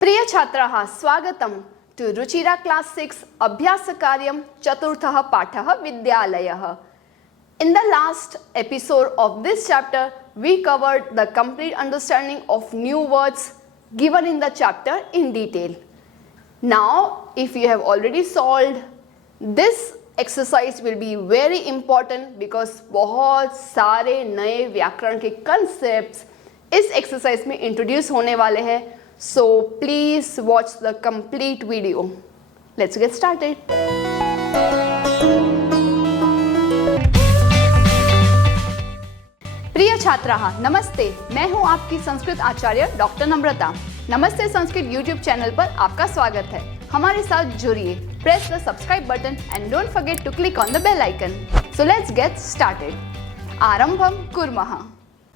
प्रिय छात्राः, स्वागतं टू रुचिरा क्लास 6 अभ्यासकार्यं चतुर्थः पाठः विद्यालयः. In the last episode of this chapter, we covered the complete understanding of new words given in the chapter in detail. Now, if you have already solved, this exercise will be very important because बहुत सारे नए व्याकरण के concepts इस exercise में introduce होने वाले हैं. So please watch the complete video. Let's get started. प्रिय छात्राः, नमस्ते. मैं हूं आपकी संस्कृत आचार्य डॉक्टर नम्रता. नमस्ते संस्कृत YouTube चैनल पर आपका स्वागत है. हमारे साथ जुड़िए. Press the subscribe button and don't forget to click on the bell icon. So let's get started. आरंभं कुर्मः.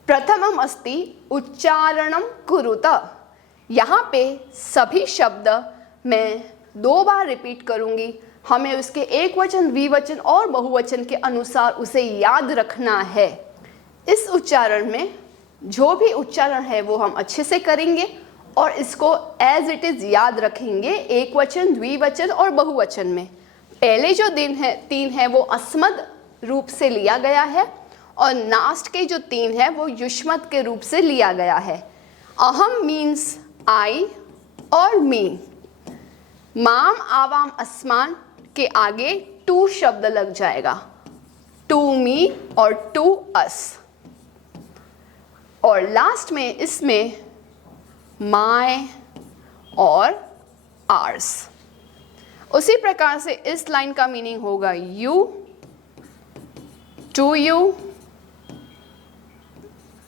प्रथमम् अस्ति उच्चारणं कुरुत. यहाँ पे सभी शब्द मैं 2 बार रिपीट करूँगी. हमें उसके एक वचन, द्विवचन और बहुवचन के अनुसार उसे याद रखना है. इस उच्चारण में जो भी उच्चारण है वो हम अच्छे से करेंगे और इसको एज इट इज़ याद रखेंगे एक वचन, द्विवचन और बहुवचन में. पहले जो 3 है वो अस्मद रूप से लिया गया है और लास्ट के जो 3 है वो युष्मत के रूप से लिया गया है. अहम मीन्स आई और मी. माम, आवाम, अस्मान के आगे टू शब्द लग जाएगा. टू मी और टू अस. और लास्ट में इसमें माय और आर्स. उसी प्रकार से इस लाइन का मीनिंग होगा यू, टू यू,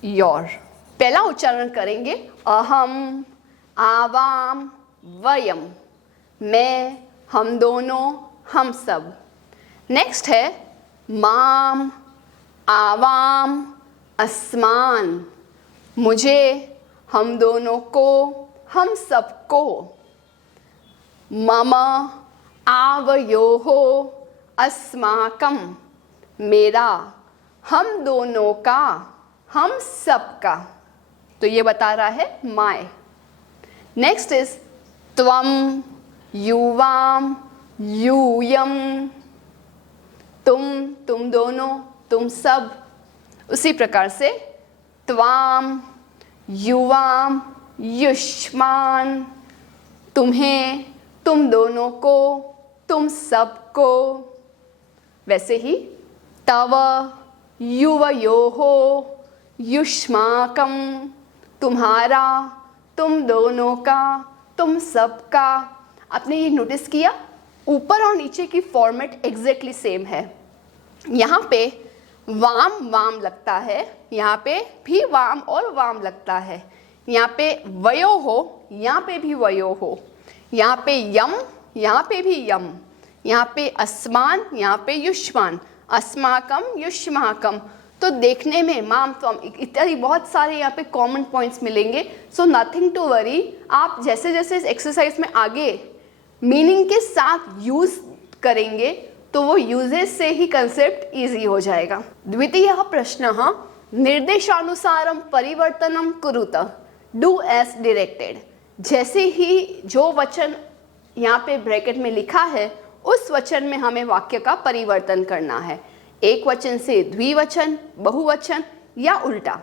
योर. पहला उच्चारण करेंगे अहम, आवाम, वयम. मैं, हम दोनों, हम सब. नेक्स्ट है माम, आवाम, अस्मान. मुझे, हम दोनों को, हम सबको. मम, आवयोहो, अस्माकं. मेरा, हम दोनों का, हम सबका. तो ये बता रहा है माय. नेक्स्ट इज त्वम, युवाम, यूयम. तुम दोनों, तुम सब. उसी प्रकार से त्वाम, युवाम, युष्मान. तुम्हें, तुम दोनों को, तुम सबको. वैसे ही तव, युवयोहो, युष्माकं. तुम्हारा, तुम दोनों का, तुम सबका. आपने ये नोटिस किया ऊपर और नीचे की फॉर्मेट एग्जैक्टली सेम है. यहाँ पे वाम वाम लगता है, यहाँ पे भी वाम और वाम लगता है. यहाँ पे वयो हो, यहाँ पे भी वयो हो. यहाँ पे यम, यहाँ पे भी यम. यहाँ पे अस्मान, यहाँ पे युष्मान. अस्माकम, युष्माकम. तो देखने में माम, त्वम इत्यादि बहुत सारे यहाँ पे कॉमन पॉइंट्स मिलेंगे. So nothing to worry. आप जैसे जैसे इस एक्सरसाइज में आगे मीनिंग के साथ यूज करेंगे तो वो यूजेज से ही कंसेप्ट इजी हो जाएगा. द्वितीयः प्रश्नः निर्देशानुसारं परिवर्तनं कुरुत. Do as directed. जैसे ही जो वचन यहाँ पे ब्रैकेट में लिखा है उस वचन में हमें वाक्य का परिवर्तन करना है. एक वचन से द्विवचन, बहुवचन या उल्टा.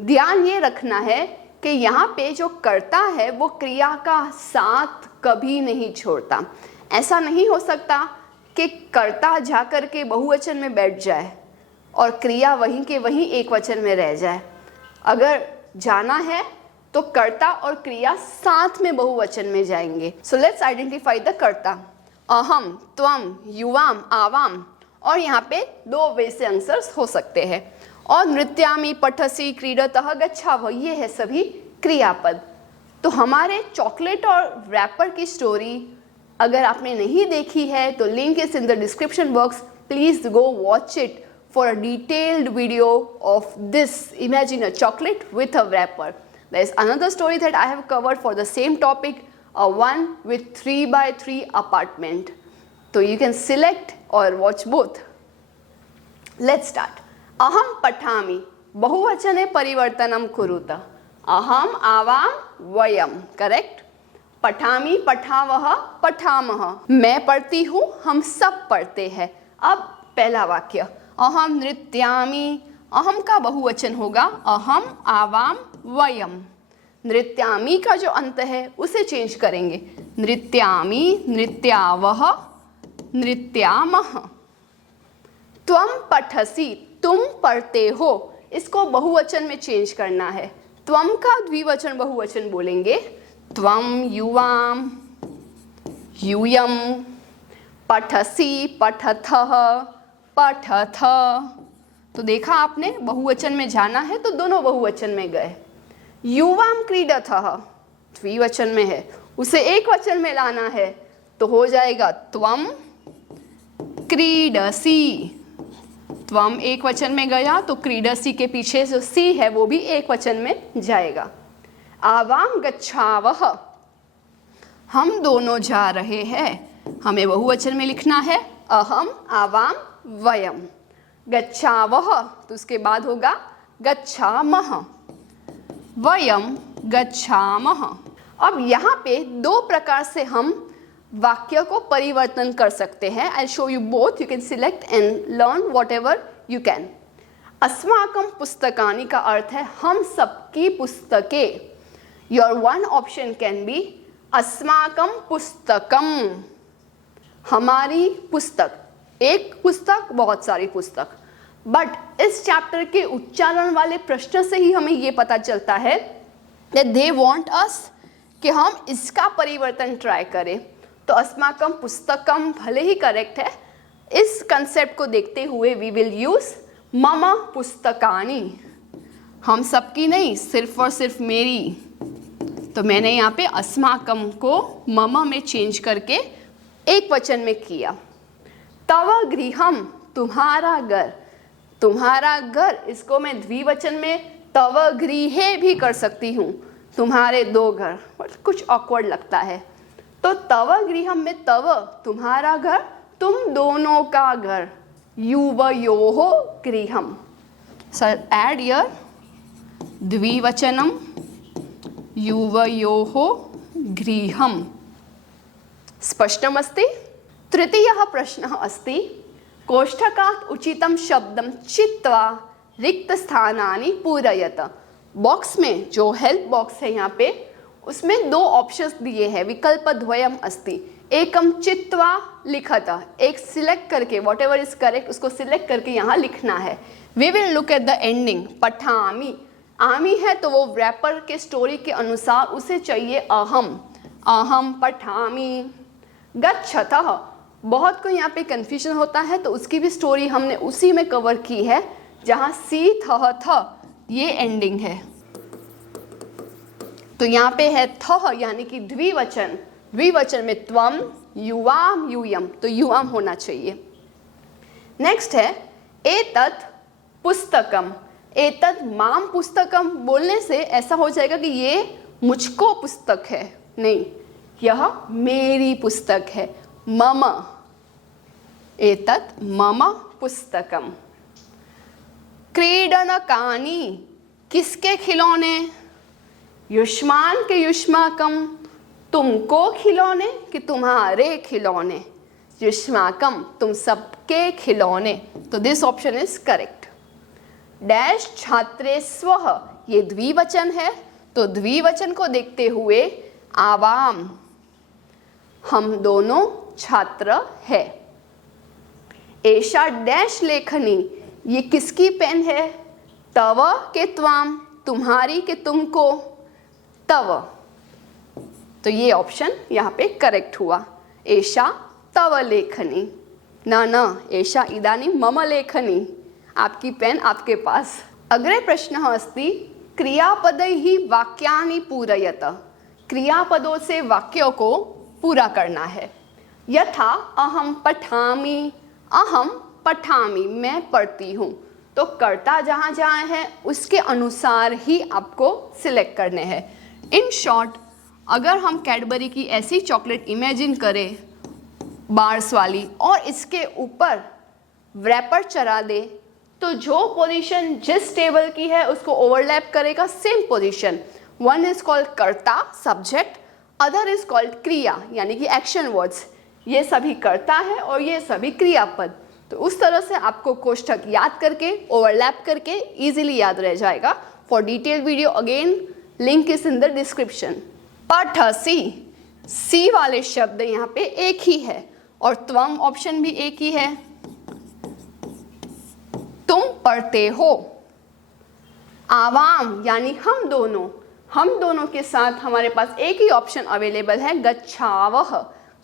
ध्यान ये रखना है कि यहाँ पे जो कर्ता है वो क्रिया का साथ कभी नहीं छोड़ता. ऐसा नहीं हो सकता कि कर्ता जाकर के बहुवचन में बैठ जाए और क्रिया वहीं के वहीं एक वचन में रह जाए. अगर जाना है तो कर्ता और क्रिया साथ में बहुवचन में जाएंगे. सो लेट्स आइडेंटिफाई द कर्ता. अहम, त्वम, युवाम, आवाम. और यहाँ पे 2 वैसे आंसर्स हो सकते हैं. और नृत्यामि, पठसी, क्रीडतः, गच्छावः, ये है सभी क्रियापद. तो हमारे चॉकलेट और रैपर की स्टोरी अगर आपने नहीं देखी है तो link is in the description box. Please go watch it for a detailed video of this. Imagine a chocolate with a wrapper. There is another story that I have covered for the same topic, a one with 3x3 apartment. So you can select or watch both. Let's start. अहम पठामि. बहुवचने परिवर्तनं कुरुत. अहम, आवाम, वयम. Correct. पठामि पठावः पठामः, मैं पढ़ती हूँ, हम सब पढ़ते हैं। अब पहला वाक्य, अहम नृत्यामि, अहम का बहुवचन होगा अहम, आवाम, वयम। नृत्यामि का जो अंत है उसे चेंज करेंगे, नृत्यामि, नृत्यावः, नृत्यामः। त्वम पठसि, तुम पढ़ते हो, इसको बहुवचन में चेंज करना है। त्वम का द्विवचन बहुवचन बोलेंगे, त्वम युवाम, यूयम, पठसि, पठथः, पठथ। तो देखा आपने, बहुवचन में जाना है तो दोनों बहुवचन में गए। युवाम क्रीडथः द्विवचन में है, उसे एक वचन में लाना है तो हो जाएगा त्वम क्रीडसि। त्वम एक वचन में गया तो क्रीडसि के पीछे जो सी है वो भी एक वचन में जाएगा। आवाम गच्छावः, हम दोनों जा रहे हैं, हमें बहुवचन में लिखना है अहम, आवाम, वयम। गच्छावः तो उसके बाद होगा गच्छामः, वयम गच्छामः। अब यहाँ पे दो प्रकार से हम वाक्य को परिवर्तन कर सकते हैं। I show you both, you can select and learn what ever you can. अस्माकं पुस्तकानि का अर्थ है हम सबकी पुस्तकें। Your one option can be अस्माकं पुस्तकम, हमारी पुस्तक, एक पुस्तक, बहुत सारी पुस्तक। बट इस चैप्टर के उच्चारण वाले प्रश्न से ही हमें ये पता चलता है that they want us कि हम इसका परिवर्तन ट्राई करें। तो अस्माकं पुस्तकम भले ही करेक्ट है, इस कंसेप्ट को देखते हुए वी विल यूज मम पुस्तकानि, हम सबकी नहीं, सिर्फ और सिर्फ मेरी। तो मैंने यहाँ पे अस्माकं को मम में चेंज करके एक वचन में किया। तव गृहम, तुम्हारा घर, तुम्हारा घर, इसको मैं द्विवचन में तव गृहे भी कर सकती हूँ, तुम्हारे दो घर, कुछ ऑकवर्ड लगता है। तो तव गृहम में तव तुम्हारा घर, तुम दोनों का घर, युवयोः गृहम। सर एड यर द्विवचनम युवयोः गृहम। स्पष्टमस्ति? तृतीयः प्रश्नः अस्ति, कोष्ठकात् उचितं शब्दं चित्वा रिक्तस्थानानि पूरयत। बॉक्स में जो हेल्प बॉक्स है यहाँ पे, उसमें दो ऑप्शंस दिए हैं, विकल्प द्वयम अस्ति। एकम चित्वा लिखत, एक सिलेक्ट करके वॉट एवर इज करेक्ट उसको सिलेक्ट करके यहाँ लिखना है। We will look at the ending. पठामी, आमी है तो वो रैपर के स्टोरी के अनुसार उसे चाहिए अहम, अहम पठामी। गच्छतः, बहुत को यहाँ पे कन्फ्यूजन होता है तो उसकी भी स्टोरी हमने उसी में कवर की है जहाँ सी थह थ ये एंडिंग है। तो यहाँ पे है थह यानी कि द्विवचन, द्विवचन में त्वम, युवाम, यूयम, तो युवाम होना चाहिए। नेक्स्ट है एतत् पुस्तकम। एतत् माम पुस्तकम बोलने से ऐसा हो जाएगा कि ये मुझको पुस्तक है, नहीं, यह मेरी पुस्तक है, मम। एतत् मम पुस्तकम। क्रीडनकानि, किसके खिलौने? युष्मान के युष्माकम, तुमको खिलौने कि तुम्हारे खिलौने? युष्माकम, तुम सबके खिलौने। तो this option is correct. Dash छात्रे स्वः, ये द्विवचन है तो द्विवचन को देखते हुए आवाम, हम दोनों छात्र है। एषा डैश लेखनी, ये किसकी पेन है? तव के त्वाम, तुम्हारी के तुमको, तव। तो ये ऑप्शन यहाँ पे करेक्ट हुआ। एषा तव लेखनी, न एषा इदानीं मम लेखनी, आपकी पेन आपके पास। अग्रे प्रश्नः अस्ति क्रियापदैः वाक्यानि पूरयत। क्रियापदों से वाक्यों को पूरा करना है। यथा अहम पठामि, अहम पठामि, मैं पढ़ती हूँ। तो कर्ता जहाँ जहाँ है उसके अनुसार ही आपको सिलेक्ट करने हैं। इन शॉर्ट, अगर हम कैडबरी की ऐसी चॉकलेट इमेजिन करें बार्स वाली और इसके ऊपर रैपर चढ़ा दे तो जो पोजीशन जिस टेबल की है उसको ओवरलैप करेगा same position. One is called कर्ता, सब्जेक्ट, अदर इज कॉल्ड क्रिया, यानी कि एक्शन वर्ड्स। ये सभी करता है और ये सभी क्रियापद। तो उस तरह से आपको कोष्ठक याद करके, ओवरलैप करके इजीली याद रह जाएगा। For detail video again link is in the description. सी वाले शब्द यहाँ पे एक ही है और त्वम ऑप्शन भी एक ही है। तुम पढ़ते हो। आवाम यानी हम दोनों के साथ हमारे पास एक ही ऑप्शन अवेलेबल है, गच्छावह,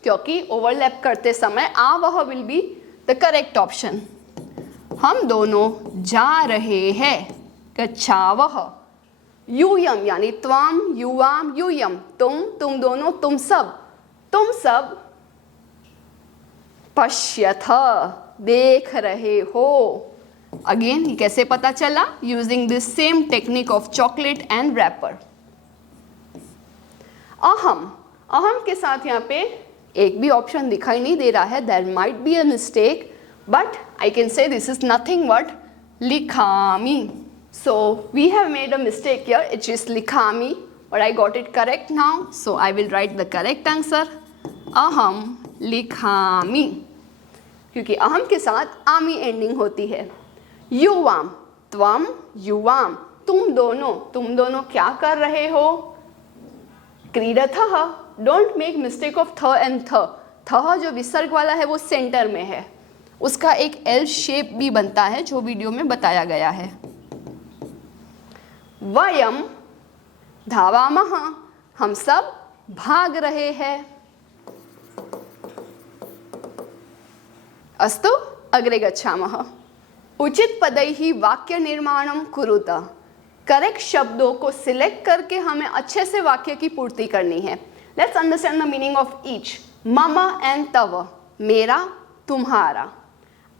क्योंकि ओवरलैप करते समय आवह will be the correct option. हम दोनों जा रहे हैं, गच्छावह। यूयम यानी त्वम, युवाम, यूयम, तुम दोनों, तुम सब पश्यथ, देख रहे हो। अगेन ये कैसे पता चला? Using this same technique of chocolate and wrapper. अहम के साथ यहाँ पे एक भी ऑप्शन दिखाई नहीं दे रहा है। There might be a mistake but I can say this is nothing but लिखामी। So we have made a mistake here, it is likhami, but I got it correct now, so I will write the correct answer, aham likhami, क्योंकि अहम के साथ आमी ending होती है। युवाम, त्वम, युवाम, तुम दोनों क्या कर रहे हो? क्रीडथः, डोंट मेक मिस्टेक ऑफ थ एंड थ जो विसर्ग वाला है वो सेंटर में है, उसका एक एल शेप भी बनता है जो वीडियो में बताया गया है। वयम धावामः, हम सब भाग रहे हैं। अस्तु अग्रे गच्छामः। उचित पदैः वाक्य निर्माणं कुरुत, करेक्ट शब्दों को सिलेक्ट करके हमें अच्छे से वाक्य की पूर्ति करनी है। Let's understand the meaning of each. मम एंड तव, मेरा तुम्हारा।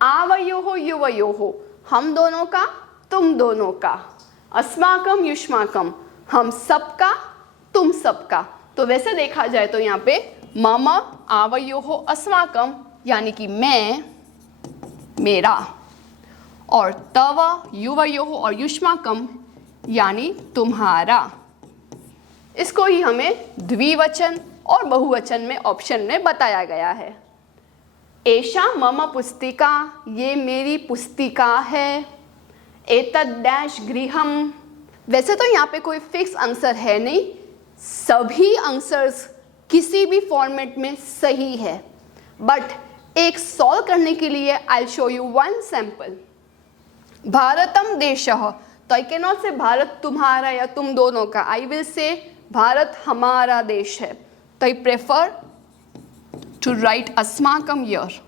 आवयोः युवयोः, हम दोनों का तुम दोनों का। अस्माकम युष्माकम, हम सबका तुम सबका। तो वैसे देखा जाए तो यहाँ पे मम आवयोः अस्माकम यानी कि मैं, मेरा, और तव युवयोः और युष्माकम यानी तुम्हारा। इसको ही हमें द्विवचन और बहुवचन में ऑप्शन में बताया गया है। एषा मम पुस्तिका, ये मेरी पुस्तिका है। एतद् डैश गृहम, वैसे तो यहाँ पे कोई फिक्स आंसर है नहीं, सभी आंसर्स किसी भी फॉर्मेट में सही है, बट एक सॉल्व करने के लिए I show you one sample. Bharatam देशः, तो आई कैन नॉट से भारत तुम्हारा या तुम दोनों का, आई विल से भारत हमारा देश है। तो आई प्रेफर टू राइट अस्माकम यर।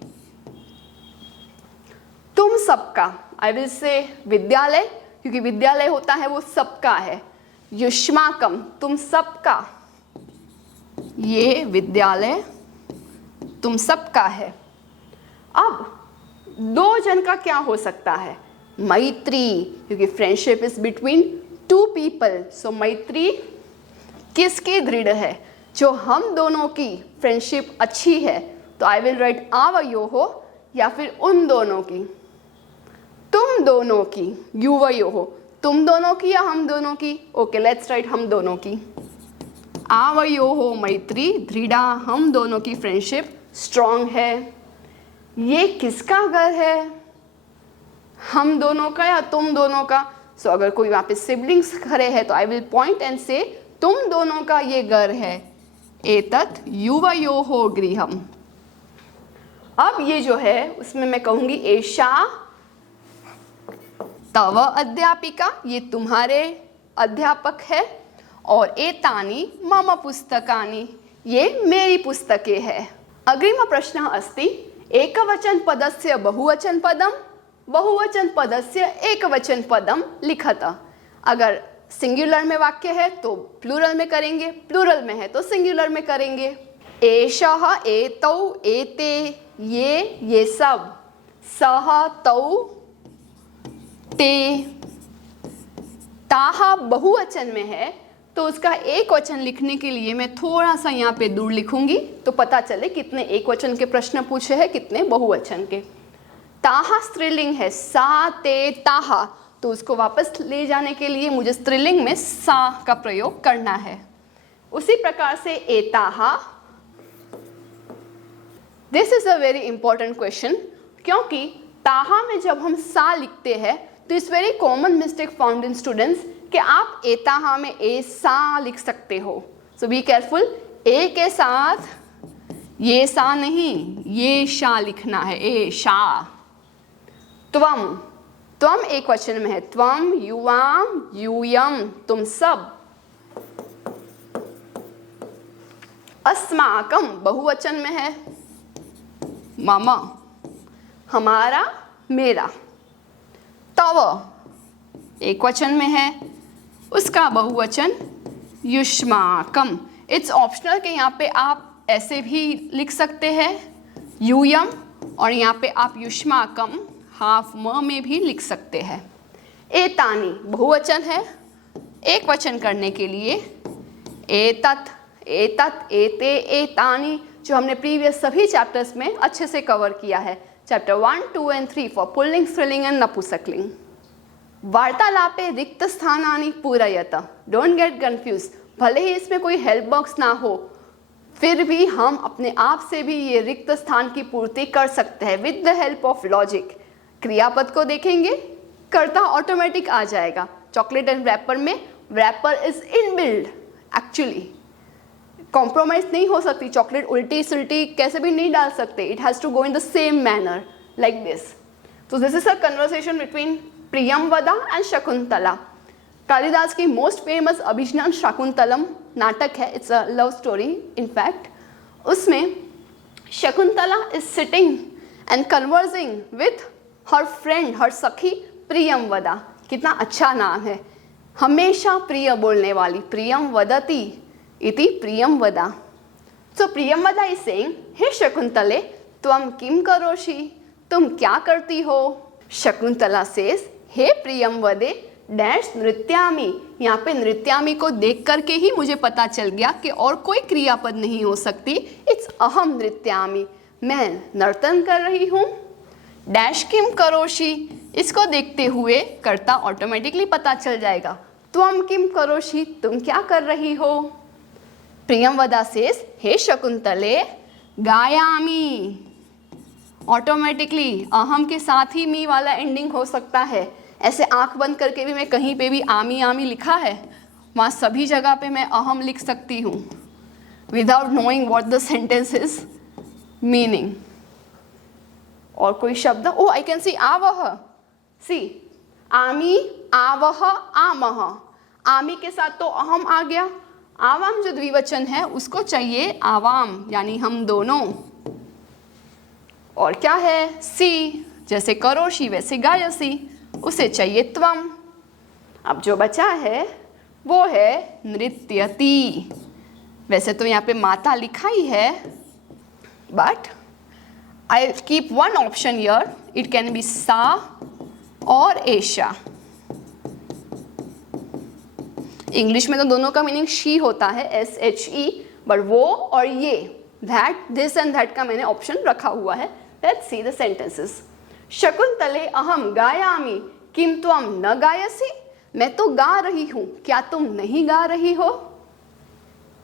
तुम सबका, आई विल से विद्यालय, क्योंकि विद्यालय होता है वो सबका है। युष्माकम, तुम सबका, ये विद्यालय तुम सबका है। अब दो जन का क्या हो सकता है? मैत्री, क्योंकि friendship is between two people. So मैत्री किसकी दृढ़ है? जो हम दोनों की फ्रेंडशिप अच्छी है। तो आई विल राइट आवयोः या फिर उन दोनों की। तुम दोनों की, युवयोः, तुम दोनों की या हम दोनों की? ओके, लेट्स राइट हम दोनों की। आवयोः मैत्री दृढ़ा, हम दोनों की फ्रेंडशिप स्ट्रॉन्ग है। ये किसका घर है? हम दोनों का या तुम दोनों का? सो अगर कोई वहाँ पे सिबलिंग्स खड़े हैं तो आई विल पॉइंट एंड से तुम दोनों का ये घर है। एतत् युवयोः गृहम्। अब ये जो है उसमें मैं कहूँगी एषा तव अध्यापिका, ये तुम्हारे अध्यापक है। और एतानि मम पुस्तकानि, ये मेरी पुस्तकें है। अग्रिम प्रश्नः अस्ति एकवचन पदस्य बहुवचन पदम, बहुवचन पदस्य एकवचन पदम लिखत। अगर सिंगुलर में वाक्य है तो प्लूरल में करेंगे, प्लूरल में है तो सिंगुलर में करेंगे। एषः, एतौ, एते, ये सब। सः, तौ, ते। ताहा बहुवचन में है तो उसका एक वचन लिखने के लिए मैं थोड़ा सा यहाँ पे दूर लिखूंगी तो पता चले कितने एक वचन के प्रश्न पूछे हैं, कितने बहुवचन के। ताहा स्त्रीलिंग है, सा, ते, ताहा, तो उसको वापस ले जाने के लिए मुझे स्त्रीलिंग में सा का प्रयोग करना है। उसी प्रकार से एताः, this is a very important question, क्योंकि ताहा में जब हम सा लिखते हैं तो it's very common mistake found in students कि आप एताहा में ए सा लिख सकते हो। सो बी केयरफुल, ए के साथ ये सा नहीं, ये शा लिखना है, ए शा। त्वम, त्वम एक वचन में है, त्वम, युवाम, यूयम, तुम सब। अस्माकम बहुवचन में है, मम, हमारा, मेरा। तव एक वचन में है, उसका बहुवचन युष्माकम। इट्स ऑप्शनल कि यहाँ पे आप ऐसे भी लिख सकते हैं यूयम, और यहाँ पे आप युष्माकम हाफ म में भी लिख सकते हैं। एतानी बहुवचन है, एक वचन करने के लिए एतत्, एतत्, एते, एतानी, जो हमने प्रीवियस सभी चैप्टर्स में अच्छे से कवर किया है, चैप्टर 1, 2 एंड 3 फॉर पुल्लिंग, स्त्रीलिंग एंड नपुंसकलिंग। वार्तालापे रिक्त स्थानानि पूरयत, डोंट गेट कंफ्यूज, भले ही इसमें कोई हेल्प बॉक्स ना हो, फिर भी हम अपने आप से भी ये रिक्त स्थान की पूर्ति कर सकते हैं with the help of logic. क्रियापद को देखेंगे, कर्ता ऑटोमेटिक आ जाएगा। चॉकलेट एंड रैपर में wrapper is inbuilt, actually compromise नहीं हो सकती, चॉकलेट उल्टी सुल्टी कैसे भी नहीं डाल सकते, it has to go in the same manner like this. तो this is a conversation between Priyamvada and Shakuntala. Kalidas की मोस्ट फेमस अभिज्ञान शाकुंतलम नाटक है, it's a love story in fact. उसमें Shakuntala is sitting and conversing with her friend, her सखी प्रियंवदा। कितना अच्छा नाम है, हमेशा प्रिय बोलने वाली, प्रियम वदती इति प्रियंवदा। सो प्रियंवदा इज सेइंग, हे शकुंतले त्वम किम करोषि, तुम क्या करती हो। शकुंतला सेज, हे प्रियंवदे डैश नृत्यामि। यहाँ पे नृत्यामि को देख करके ही मुझे पता चल गया कि और कोई क्रियापद नहीं हो सकती, इट्स अहम नृत्यामि, मैं नर्तन कर रही हूँ। डैश किम करोषि, इसको देखते हुए कर्ता ऑटोमेटिकली पता चल जाएगा, त्वम किम करोषि, तुम क्या कर रही हो। प्रियंवदा सेज, हे शकुंतले गायामि, ऑटोमेटिकली अहम के साथ ही मी वाला एंडिंग हो सकता है। ऐसे आंख बंद करके भी मैं कहीं पे भी आमी आमी लिखा है, वहाँ सभी जगह पे मैं अहम लिख सकती हूँ without knowing what the sentence is meaning. और कोई शब्द, ओ आई कैन सी आवह, सी आमी, आवह, आमह। आमी के साथ तो अहम आ गया, आवाम जो द्विवचन है उसको चाहिए आवाम, यानी हम दोनों। और क्या है, सी, जैसे करोषि वैसे गायसी, उसे चाहिए त्वम। अब जो बचा है वो है नृत्यति। वैसे तो यहाँ पे माता लिखा ही है, but I keep one option here, it can be सा और एशा। इंग्लिश में तो दोनों का मीनिंग शी होता है, SHE, बट वो और ये, दैट, दिस एंड दैट का मैंने ऑप्शन रखा हुआ है। Let's see the sentences. शकुंतले अहम गायामि, किम त्वम न गायसी, मैं तो गा रही हूँ, क्या तुम नहीं गा रही हो।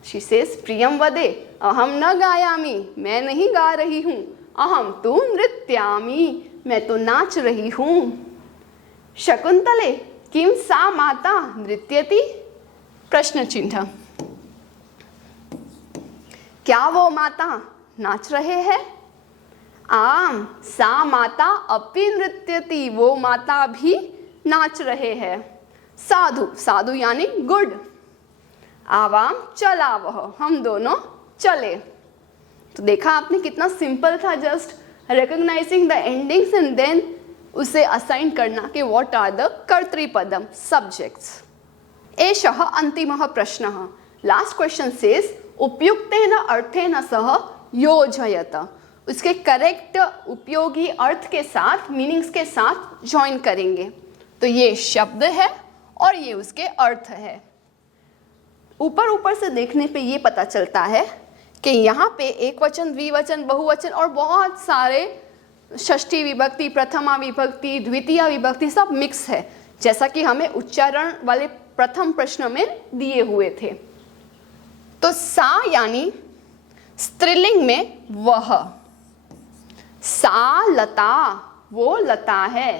शी सेज प्रियंवदे अहम न गायामि, मैं नहीं गा रही हूँ। अहम तु नृत्यामि, मैं तो नाच रही हूँ। शकुंतले किम सा माता नृत्यति, प्रश्न चिन्ह, क्या वो माता नाच रहे हैं। आम, सा माता अपि नृत्यति, वो माता भी नाच रहे हैं। साधु, साधु यानी गुड। आवाम, चलावह, हम दोनों चले। तो देखा आपने कितना सिंपल था, just recognising the endings and then उसे असाइन करना कि व्हाट आर द कर्तृपदम, सब्जेक्ट्स। एषः अंतिमः प्रश्नः, लास्ट क्वेश्चन सेज उपयुक्तेन अर्थेन सह योजयत, उसके करेक्ट उपयोगी अर्थ के साथ, मीनिंग्स के साथ ज्वाइन करेंगे। तो ये शब्द है और ये उसके अर्थ है। ऊपर ऊपर से देखने पे ये पता चलता है कि यहाँ पे एक वचन, द्विवचन, बहुवचन और बहुत सारे षष्ठी विभक्ति, प्रथमा विभक्ति, द्वितीय विभक्ति सब मिक्स है, जैसा कि हमें उच्चारण वाले प्रथम प्रश्न में दिए हुए थे। तो सा यानी स्त्रीलिंग में वह, सा लता वो लता है,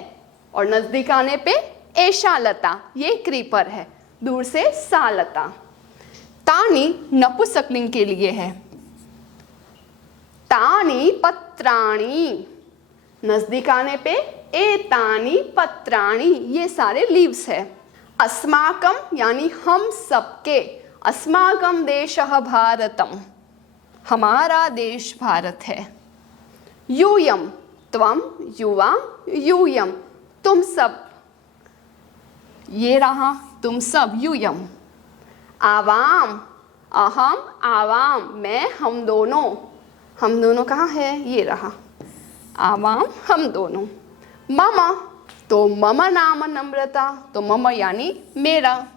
और नजदीक आने पे एषा लता ये क्रीपर है, दूर से सा लता। तानी नपुंसकलिंग के लिए है, तानी पत्राणी, नजदीक आने पे एतानी पत्राणी ये सारे लीव्स है। अस्माकम यानी हम सबके, अस्माकम देशः भारतम हमारा देश भारत है। यूयम त्वम युवा यूयम तुम सब, ये रहा तुम सब यूयम। आवाम अहम आवाम मैं हम दोनों कहाँ है, ये रहा आवाम हम दोनों। मम तो मम नाम नम्रता, तो मम यानी मेरा।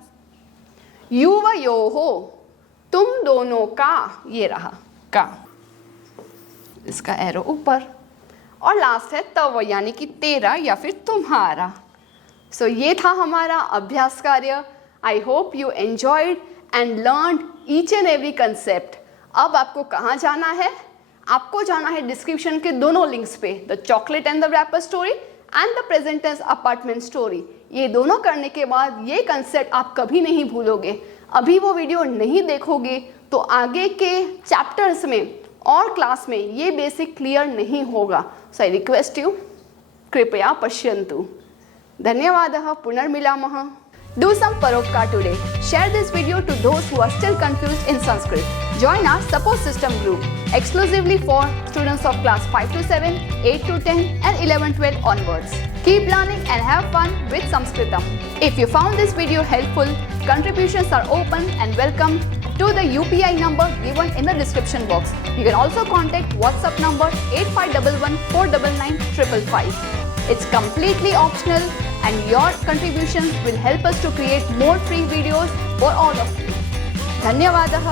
युवयोहो तुम दोनों का, ये रहा का, इसका एरो ऊपर। और लास्ट है तव यानी कि तेरा या फिर तुम्हारा। सो ये था हमारा अभ्यास कार्य। I hope you enjoyed and learn each and every concept. अब आपको कहाँ जाना है, आपको जाना है डिस्क्रिप्शन के दोनों लिंक्स पे, the chocolate and the wrapper story and the present tense apartment story. ये दोनों करने के बाद ये कंसेप्ट आप कभी नहीं भूलोगे। अभी वो वीडियो नहीं देखोगे तो आगे के चैप्टर्स में और क्लास में ये बेसिक क्लियर नहीं होगा। सो आई रिक्वेस्ट यू, कृपया पश्यन्तु। धन्यवादः, पुनर्मिलामः। Do some paropkar today. Share this video to those who are still confused in Sanskrit. Join our support system group exclusively for students of class 5 to 7, 8 to 10 and 11-12 onwards. Keep learning and have fun with Sanskritam. If you found this video helpful, contributions are open and welcome to the UPI number given in the description box. You can also contact WhatsApp number 8511 499 555. It's completely optional and your contributions will help us to create more free videos for all of you. धन्यवादः।